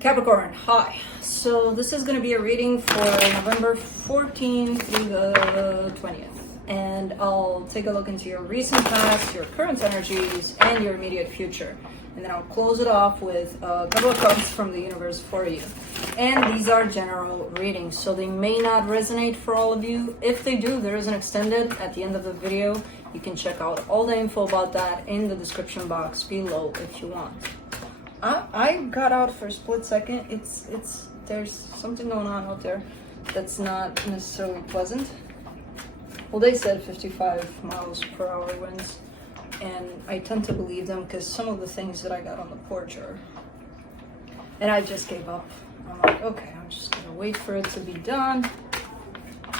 Capricorn, hi. So this is going to be a reading for November 14th through the 20th. And I'll take a look into your recent past, your current energies, and your immediate future. And then I'll close it off with a couple of cards from the universe for you. And these are general readings, so they may not resonate for all of you. If they do, there is an extended at the end of the video. You can check out all the info about that in the description box below if you want. I got out for a split second. There's something going on out there that's not necessarily pleasant. Well, they said 55 miles per hour winds, and I tend to believe them because some of the things that I got on the porch are, and I just gave up. I'm like, okay, I'm just gonna wait for it to be done,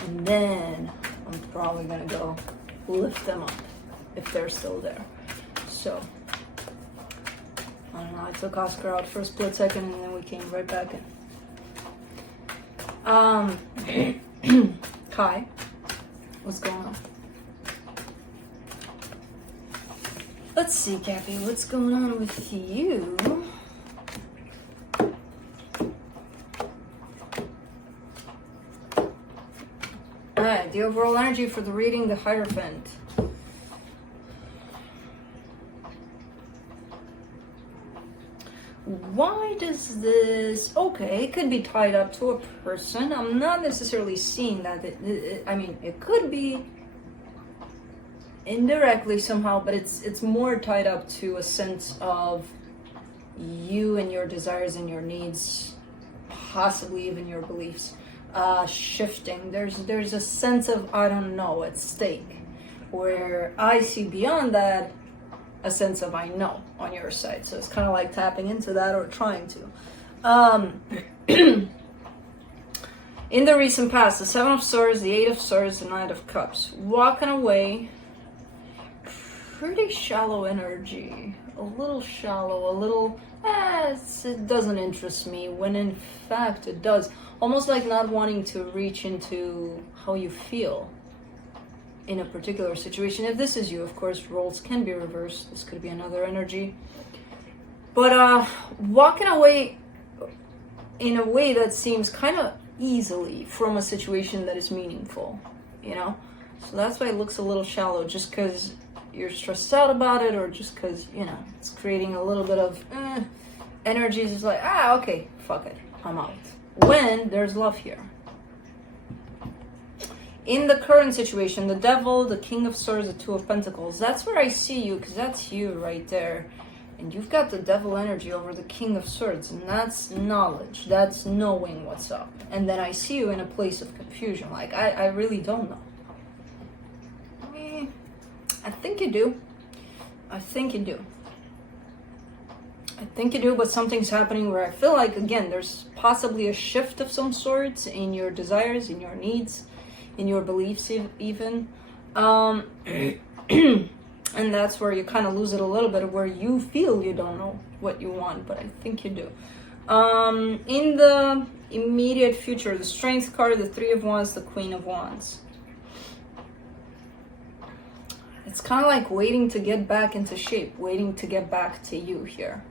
and then I'm probably gonna go lift them up if they're still there. So I don't know, I took Oscar out for a split second and then we came right back in. Kai, what's going on? Let's see, Cappy, what's going on with you? Alright, the overall energy for the reading, the Hierophant. Why does this... Okay, it could be tied up to a person. I'm not necessarily seeing that. I mean, it could be indirectly somehow, but it's more tied up to a sense of you and your desires and your needs, possibly even your beliefs, shifting. There's a sense of, I don't know, at stake, where I see beyond that a sense of I know on your side. So it's kind of like tapping into that or trying to. In the recent past, the Seven of Swords, the Eight of Swords, the Knight of Cups. Walking away, pretty shallow energy. A little shallow, a little, it doesn't interest me, when in fact it does. Almost like not wanting to reach into how you feel in a particular situation. If this is you, of course, roles can be reversed. This could be another energy. But walking away in a way that seems kind of easily from a situation that is meaningful, you know? So that's why it looks a little shallow, just because you're stressed out about it, or just because, you know, it's creating a little bit of energy. Is like, okay, fuck it, I'm out. When there's love here. In the current situation, the Devil, the King of Swords, the Two of Pentacles, that's where I see you, because that's you right there. And you've got the Devil energy over the King of Swords, and that's knowledge, that's knowing what's up. And then I see you in a place of confusion, like, I really don't know. I think you do. I think you do. I think you do, but something's happening where I feel like, again, there's possibly a shift of some sorts in your desires, in your needs, in your beliefs even. And that's where you kind of lose it a little bit, where you feel you don't know what you want, but I think you do. In the immediate future, the Strength card, the Three of Wands, the Queen of Wands. It's kind of like waiting to get back into shape, waiting to get back to you here,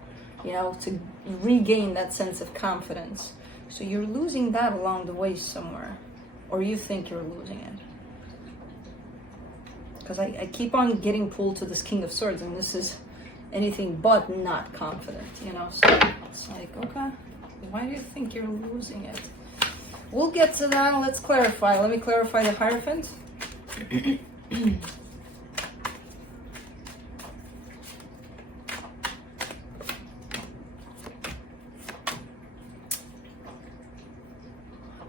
you know, to regain that sense of confidence. So you're losing that along the way somewhere, or you think you're losing it. Because I keep on getting pulled to this King of Swords, and this is anything but not confident, you know. So it's like, okay, why do you think you're losing it? We'll get to that. Let's clarify. Let me clarify the Hierophant.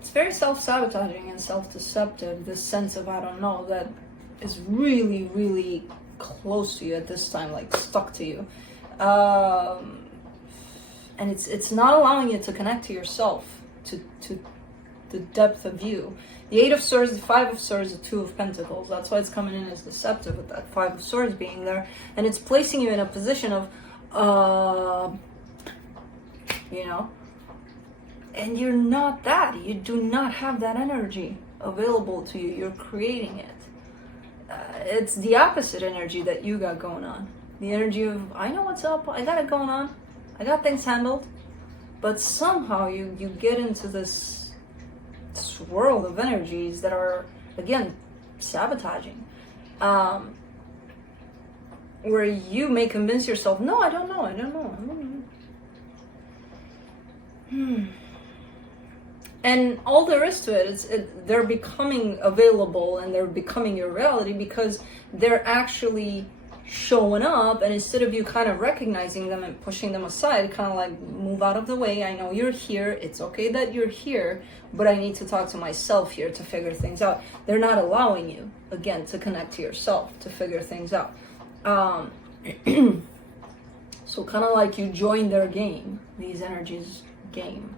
It's very self-sabotaging and self-deceptive, this sense of I don't know that is really, really close to you at this time, like stuck to you. And it's not allowing you to connect to yourself, to the depth of you. The Eight of Swords, the Five of Swords, the Two of Pentacles. That's why it's coming in as deceptive with that Five of Swords being there. And it's placing you in a position of, you know, and you're not that. You do not have that energy available to you. You're creating it. It's the opposite energy that you got going on. The energy of, I know what's up, I got it going on, I got things handled, but somehow you get into this swirl of energies that are, again, sabotaging, where you may convince yourself, no, I don't know. And all there is to it is they're becoming available and they're becoming your reality because they're actually showing up, and instead of you kind of recognizing them and pushing them aside, kind of like, move out of the way, I know you're here, it's okay that you're here, but I need to talk to myself here to figure things out. They're not allowing you, again, to connect to yourself, to figure things out. So kind of like you join their game, these energies game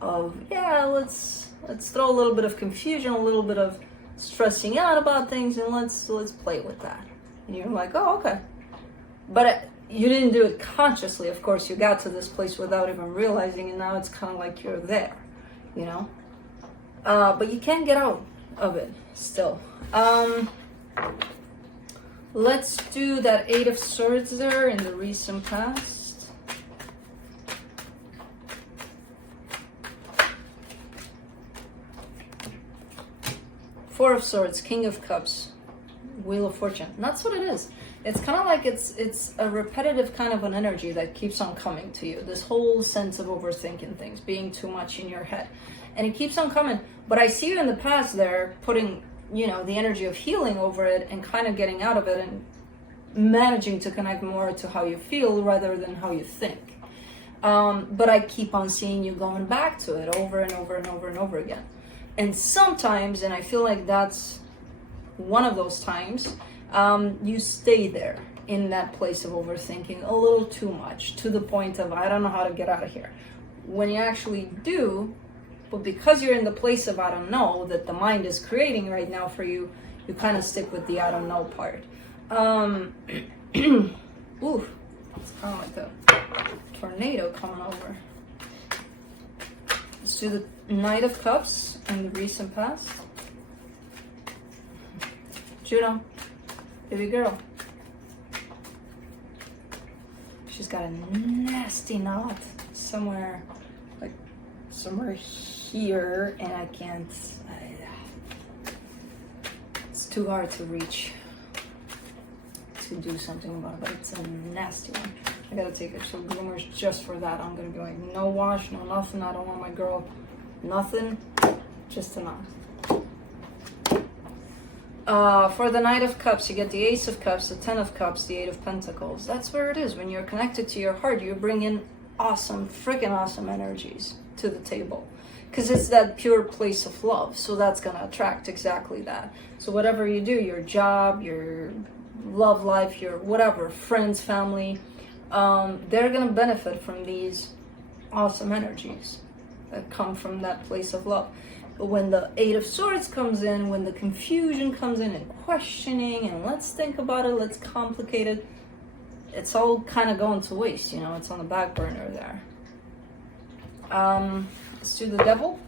of, yeah, let's throw a little bit of confusion, a little bit of stressing out about things, and let's play with that. And you're like, oh, okay. But you didn't do it consciously, of course. You got to this place without even realizing, and now it's kind of like you're there, you know? But you can't get out of it still. Let's do that Eight of Swords there in the recent past. Four of Swords, King of Cups, Wheel of Fortune. And that's what it is. It's kind of like it's a repetitive kind of an energy that keeps on coming to you. This whole sense of overthinking things, being too much in your head. And it keeps on coming. But I see you in the past there putting, you know, the energy of healing over it and kind of getting out of it and managing to connect more to how you feel rather than how you think. But I keep on seeing you going back to it over and over and over and over again. And sometimes, and I feel like that's one of those times, you stay there in that place of overthinking a little too much, to the point of, I don't know how to get out of here. When you actually do, but because you're in the place of I don't know that the mind is creating right now for you, you kind of stick with the I don't know part. Ooh, it's kind of like a tornado coming over. Let's do the Knight of Cups in the recent past. Juno, baby girl. She's got a nasty knot somewhere, like somewhere here, and I can't. It's too hard to reach to do something about it, but it's a nasty one. I gotta take it to groomers just for that. I'm gonna be like, no wash, no nothing. I don't want my girl nothing, just a knot. For the Knight of Cups, you get the Ace of Cups, the Ten of Cups, the Eight of Pentacles. That's where it is. When you're connected to your heart, you bring in awesome, freaking awesome energies to the table. Because it's that pure place of love. So that's going to attract exactly that. So whatever you do, your job, your love life, your whatever, friends, family, they're going to benefit from these awesome energies that come from that place of love. But when the Eight of Swords comes in, when the confusion comes in and questioning and let's think about it, let's complicate it, it's all kind of going to waste, you know, it's on the back burner there. Let's do the Devil.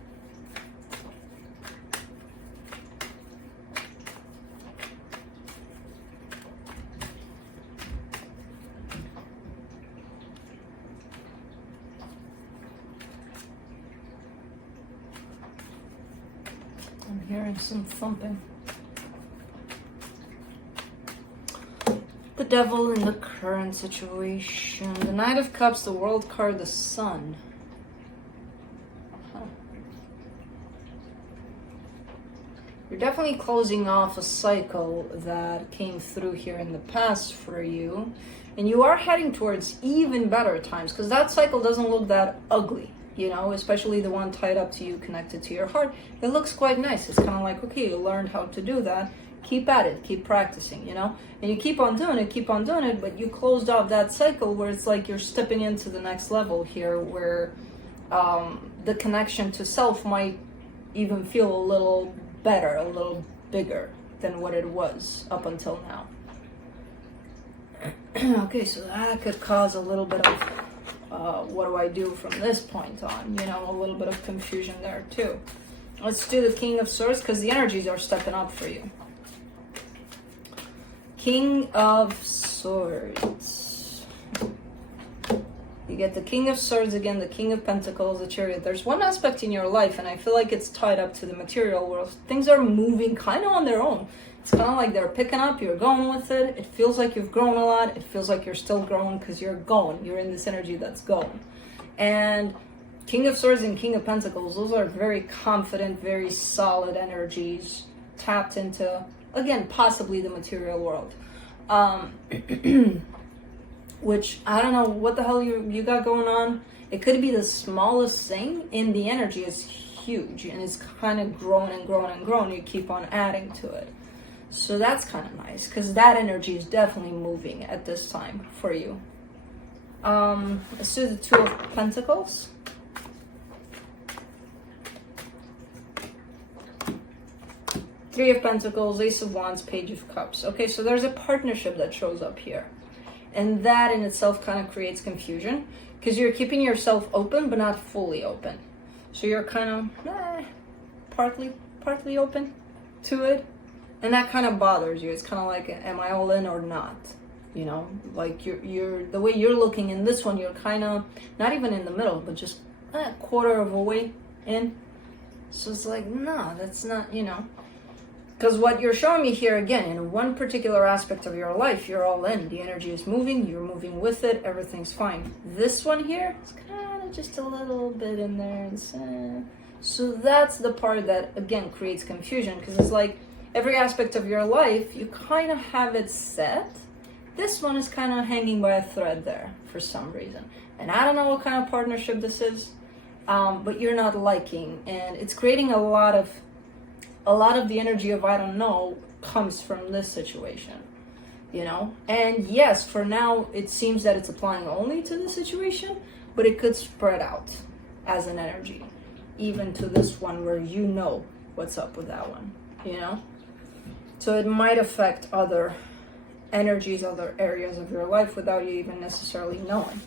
I'm hearing some thumping. The Devil in the current situation. The Knight of Cups, the World card, the Sun. You're definitely closing off a cycle that came through here in the past for you. And you are heading towards even better times, because that cycle doesn't look that ugly. You know, especially the one tied up to you, connected to your heart. It looks quite nice. It's kind of like, okay, you learned how to do that. Keep at it. Keep practicing, you know? And you keep on doing it, but you closed off that cycle where it's like you're stepping into the next level here, where the connection to self might even feel a little better, a little bigger than what it was up until now. Okay, so that could cause a little bit of what do I do from this point on? You know, a little bit of confusion there too. Let's do the King of Swords, because the energies are stepping up for you. King of Swords. You get the King of Swords again, the King of Pentacles, the Chariot. There's one aspect in your life, and I feel like it's tied up to the material world. Things are moving kind of on their own. It's kind of like they're picking up, you're going with it. It feels like you've grown a lot. It feels like you're still growing because you're going. You're in this energy that's going. And King of Swords and King of Pentacles, those are very confident, very solid energies tapped into, again, possibly the material world. Which, I don't know what the hell you got going on. It could be the smallest thing in the energy is huge, and it's kind of growing and growing and growing. You keep on adding to it. So that's kind of nice, because that energy is definitely moving at this time for you. Let's do the Two of Pentacles. Three of Pentacles, Ace of Wands, Page of Cups. Okay, so there's a partnership that shows up here. And that in itself kind of creates confusion, because you're keeping yourself open, but not fully open. So you're kind of partly open to it. And that kind of bothers you. It's kind of like, am I all in or not? You know, like you're the way you're looking in this one, you're kind of not even in the middle, but just a quarter of a way in. So it's like, no, that's not, you know. Because what you're showing me here, again, in one particular aspect of your life, you're all in. The energy is moving, you're moving with it, everything's fine. This one here, it's kind of just a little bit in there. So that's the part that, again, creates confusion. Because it's like, every aspect of your life, you kind of have it set. This one is kind of hanging by a thread there for some reason. And I don't know what kind of partnership this is, but you're not liking. And it's creating a lot of the energy of I don't know comes from this situation, you know? And yes, for now, it seems that it's applying only to the situation, but it could spread out as an energy, even to this one where you know what's up with that one, you know? So it might affect other energies, other areas of your life without you even necessarily knowing.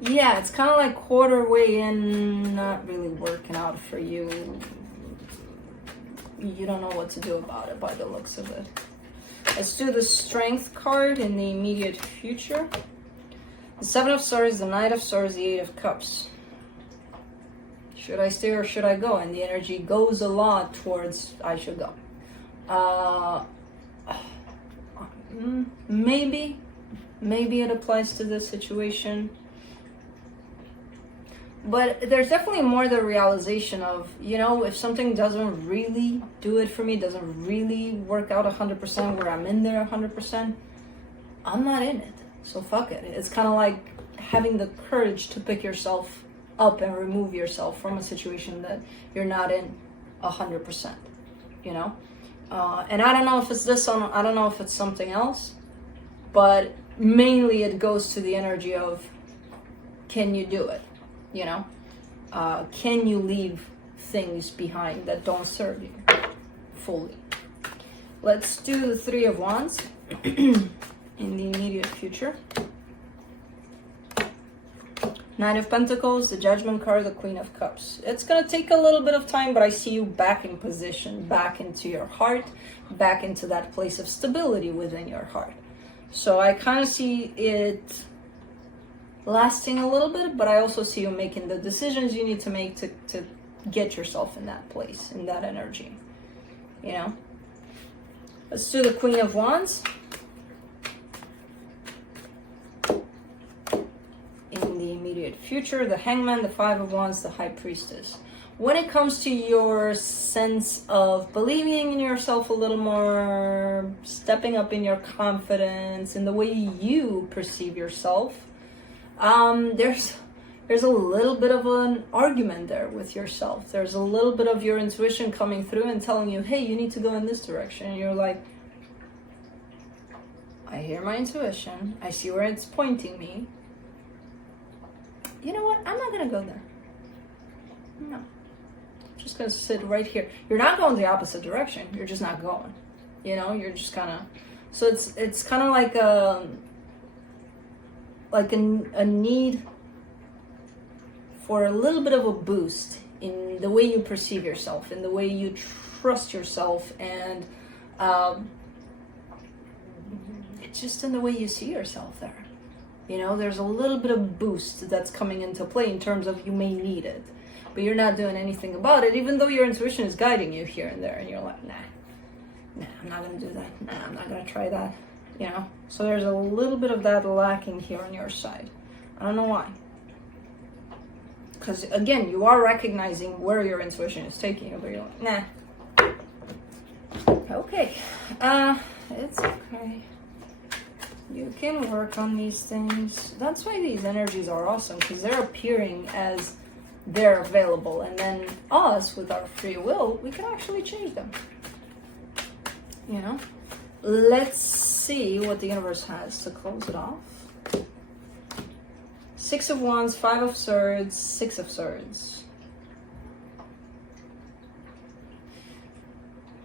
Yeah, it's kind of like quarter way in, not really working out for you. You don't know what to do about it by the looks of it. Let's do the Strength card in the immediate future. The Seven of Swords, the Knight of Swords, the Eight of Cups. Should I stay or should I go? And the energy goes a lot towards I should go. Maybe it applies to this situation. But there's definitely more the realization of, you know, if something doesn't really do it for me, doesn't really work out 100% where I'm in there 100%, I'm not in it. So fuck it. It's kind of like having the courage to pick yourself up and remove yourself from a situation that you're not in 100%, you know? And I don't know if it's this one, I don't know if it's something else, but mainly it goes to the energy of, can you do it? You know, can you leave things behind that don't serve you fully? Let's do the Three of Wands in the immediate future. Nine of Pentacles, the Judgment card, the Queen of Cups. It's going to take a little bit of time, but I see you back in position, back into your heart, back into that place of stability within your heart. So I kind of see it lasting a little bit, but I also see you making the decisions you need to make to get yourself in that place, in that energy, you know? Let's do the Queen of Wands. In the immediate future, the Hangman, the Five of Wands, the High Priestess. When it comes to your sense of believing in yourself a little more, stepping up in your confidence, in the way you perceive yourself, there's a little bit of an argument there with yourself. There's a little bit of your intuition coming through and telling you, hey, you need to go in this direction. And you're like, I hear my intuition. I see where it's pointing me. You know what? I'm not going to go there. No. I'm just going to sit right here. You're not going the opposite direction. You're just not going. You know, you're just kind of... So it's kind of like a need for a little bit of a boost in the way you perceive yourself, in the way you trust yourself, and just in the way you see yourself there. You know, there's a little bit of boost that's coming into play in terms of you may need it, but you're not doing anything about it, even though your intuition is guiding you here and there, and you're like, nah, I'm not gonna do that. Nah, I'm not gonna try that. You know, so there's a little bit of that lacking here on your side. I don't know why. Because again, you are recognizing where your intuition is taking you, but you're like, nah. Okay, it's okay. You can work on these things. That's why these energies are awesome, because they're appearing as they're available, and then us, with our free will, we can actually change them. You know? Let's see what the universe has to close it off. 6 of Wands, 5 of Swords, 6 of Swords.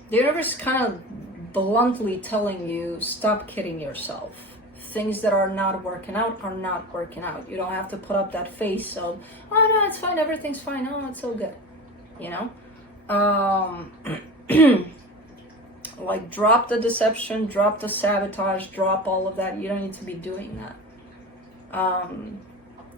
The universe is kind of bluntly telling you, stop kidding yourself. Things that are not working out are not working out. You don't have to put up that face of, oh no, it's fine, everything's fine, oh, it's so good. You know? Like, drop the deception, drop the sabotage, drop all of that. You don't need to be doing that.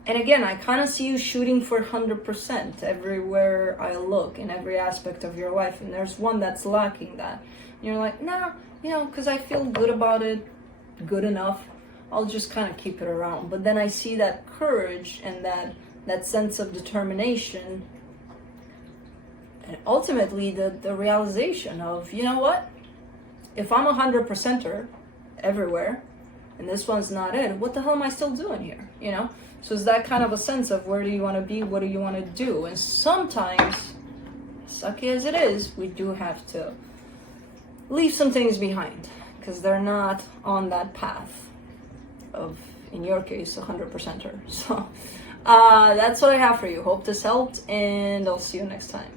And again, I kind of see you shooting for 100% everywhere I look, in every aspect of your life. And there's one that's lacking that. And you're like, nah, you know, because I feel good about it, good enough. I'll just kind of keep it around. But then I see that courage and that sense of determination. And ultimately, the realization of, you know what? If I'm 100%er everywhere, and this one's not it, what the hell am I still doing here? You know? So it's that kind of a sense of, where do you want to be? What do you want to do? And sometimes, sucky as it is, we do have to leave some things behind, because they're not on that path of, in your case, 100%er. So that's what I have for you. Hope this helped, and I'll see you next time.